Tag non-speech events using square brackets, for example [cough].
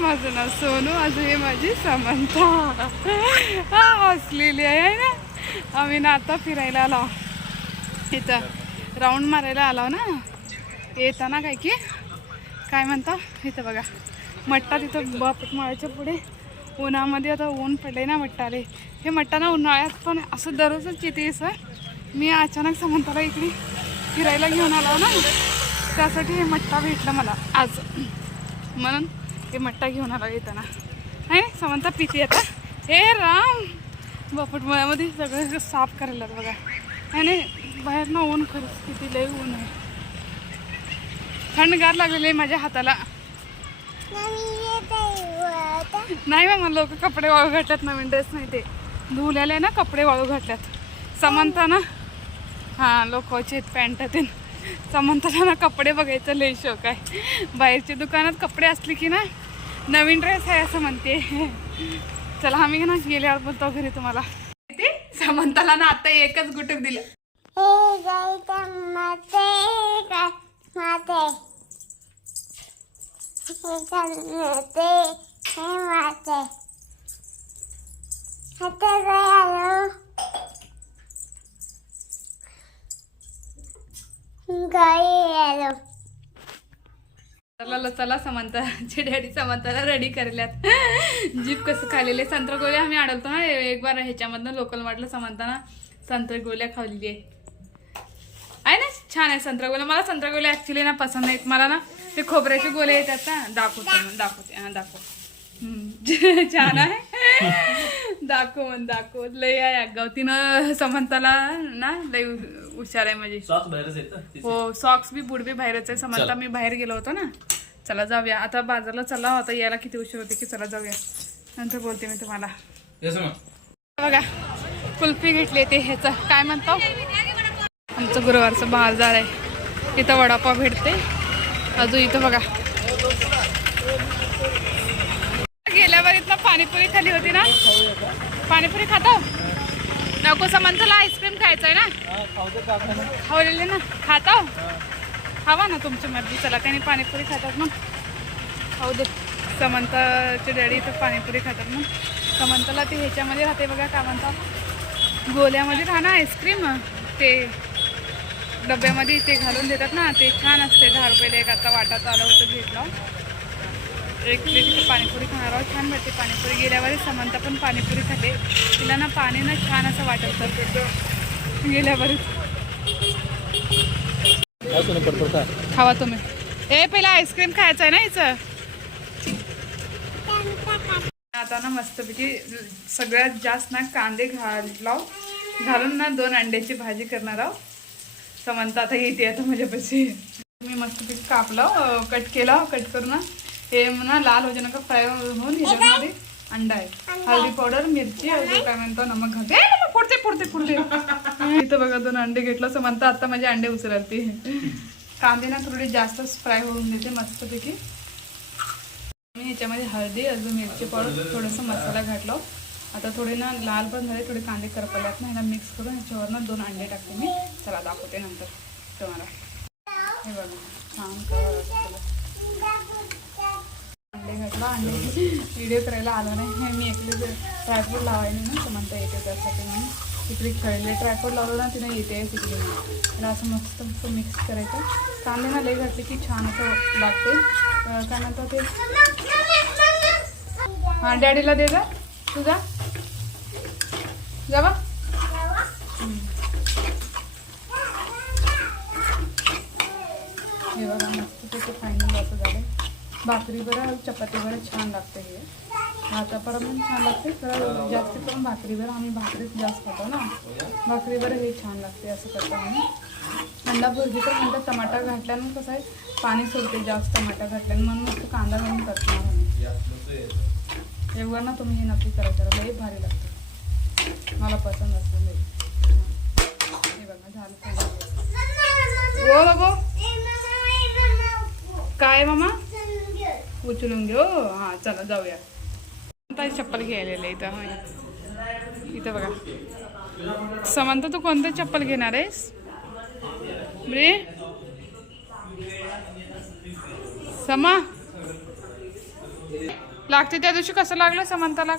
माझं नाव सोनू असं हे माझी समंता. हा हसलेली आहे ना? आम्ही ना आता फिरायला आलो. इथं राऊंड मारायला आलो ना? येताना काय की काय म्हणता? इथं बघा. मट्टा तिथं बापट माळ्याच्या पुढे. उन्हामध्ये आता ऊन पडले ना मट्टाले. हे मट्टा ना उन्हाळ्यात पण असं दररोजच येते सर. मी अचानक समंताला इकडे फिरायला घेऊन आलो ना? त्यासाठी हे मट्टा भेटला मला आज. म्हणून हे मट्टा घेऊन आला येताना. नाही समंता पिती आता. हे राम! बापट मळ्यामध्ये सगळं साफ करायला बघा. आणि बाहेर ना ऊन खरंच किती लय ऊन आहे. थंडगार लागलेली आहे माझ्या हाताला. नाही मग मला लोक कपडे वाळू घातल्यात नवीन ड्रेस नाही ते. धुवलेले ना कपडे वाळू घातल्यात. समंता ना हां लोकचे पॅन्ट ते समंताला ना कपडे बघायचं लय शौक आहे. बाहेरच्या दुकानात कपडे असले की ना नवीन ड्रेस आहे असं म्हणते. चला आम्ही ना गेल्यावर बोलतो घरी तुम्हाला. ते समंताला ना आता एकच गुटक दिलं. चला चला समंताचे डॅडी समांताला रेडी करल्यात. जीप कसं खाल्लेले संत्र गोळ्या आम्ही आढळतो ना? एक बार ह्याच्यामधनं लोकल वाटलं समांताना. संत्र गोळ्या खाल्ली आहे. आहे ना? छान आहे संत्र गोळ्या. मला संत्र गोळ्या ऍक्च्युली ना पसंत आहेत मला ना ते खोबऱ्याचे गोळे येतात ना? दाखवते मग दाखवते. हा दाखव. [laughs] छान आहे. दाखव दाखव. लय आहे अगाव तिनं समंताला ना लय हुशार आहे म्हणजे. सॉक्स बाहेरच येतं हो सॉक्स बी बूट बी बाहेरच आहे. समजता मी बाहेर गेलो होतो ना. चला जाऊया. आता बाजारला चला होता यायला किती उशीर होते की चला जाऊया. नंतर बोलते मी तुम्हाला. बघा कुल्फी घेतली ते ह्याचं. काय म्हणतो? आमचं गुरुवारचं बाजार आहे. इथं वडापाव भेटते. अजून इथं बघा. गेल्यावर इथं पाणीपुरी खाली होती ना? पाणीपुरी खातो? नको समंतला आईस्क्रीम खायचं आहे ना. खावलेले ना? खाता खावा ना तुमची मर्जी चला त्याने पाणीपुरी खातात मग खाऊ दे. समंताचे डॅडी इथं पाणीपुरी खातात मग समंताला ते ह्याच्यामध्ये राहते बघा काय म्हणतात गोल्यामध्ये राहा ना आईस्क्रीम ते डब्यामध्ये ते घालून देतात ना ते छान असते दहा रुपयाला एक आता वाटात आलं होतं घेतलं एक तिथे पाणीपुरी खाणार आहोत. छान भेटते पाणीपुरी. गेल्यावर समंता पण पाणीपुरी खाते. तिला ना पाणी ना छान असं वाटत होतं. गेल्यावर खावा तुम्ही. ए पहिला आईस्क्रीम खायचं आहे ना हिचं आता ना मस्तपैकी सगळ्यात जास्त ना कांदे घालाव. घालून ना दोन अंड्याची भाजी करणार आहोत. समंता आता येते आता माझ्यापाशी. मी मस्तपैकी कापलं कट केला कट करून ना हे ना लाल होते नका फ्राय होऊन ह्याच्यामध्ये अंडा आहे. हळदी पावडर मिरची अजून काय म्हणतो नमक घालते फोडते फोडते फोडते. [laughs] इथं बघा दोन अंडे घेतलं. समंता आता माझे अंडे उचलते कांदे ना थोडे जास्तच फ्राय होऊन देते मस्तपैकी. मी ह्याच्यामध्ये हळदी अजून मिरची पावडर थोडंसं मसाला घातला. आता थोडे ना लाल पण झाले थोडे कांदे करपल्यात ना ह्याला मिक्स करून ह्याच्यावर ना दोन अंडे टाकते मी. चला दाखवते नंतर. तुम्हाला. हे बघा. छान color असतो घातला व्हिडिओ करायला आला नाही. हे मी एकले ट्रायपोड लावायला ना तर म्हणता येते त्यासाठी म्हणून. तिकडे खेळले ट्रायपोड लावलं ना तिने येते तिकडे तर असं मस्त मस्त मिक्स करायचं. कांदे ना लई घातले की छान असं लागते. काय म्हणतात ते? हां डॅडीला दे जा. तुझा जा. बा. हे बघा मस्त तिथे फायनल असं झालं भाकरी बरं चपाती बरं छान लागते हे. भातापर पण छान लागते तर जास्त करून भाकरीवर आम्ही भाकरीच जास्त खातो ना. भाकरीवर हे छान लागते असं करतो आम्ही. अंडा भुर्जी तर म्हणतात टमाटा घातल्यानं कसं आहे पाणी सोडते जास्त टमाटा घातल्यानं म्हणून मस्त कांदा घालून करतो आम्ही. एवढं ना तुम्ही हे नक्की करायचं लई भारी लागतं. मला पसंत असतं लई. हे बघा झालं हो काय मामा? उचलून घेऊ? हां चला जाऊया. आता चप्पल घ्यायला इथं? इथं बघा. समंत तू कोणतं चप्पल घेणार आहेस? ब्रे समा? लागते त्या दिवशी कसं लागलं समांताला?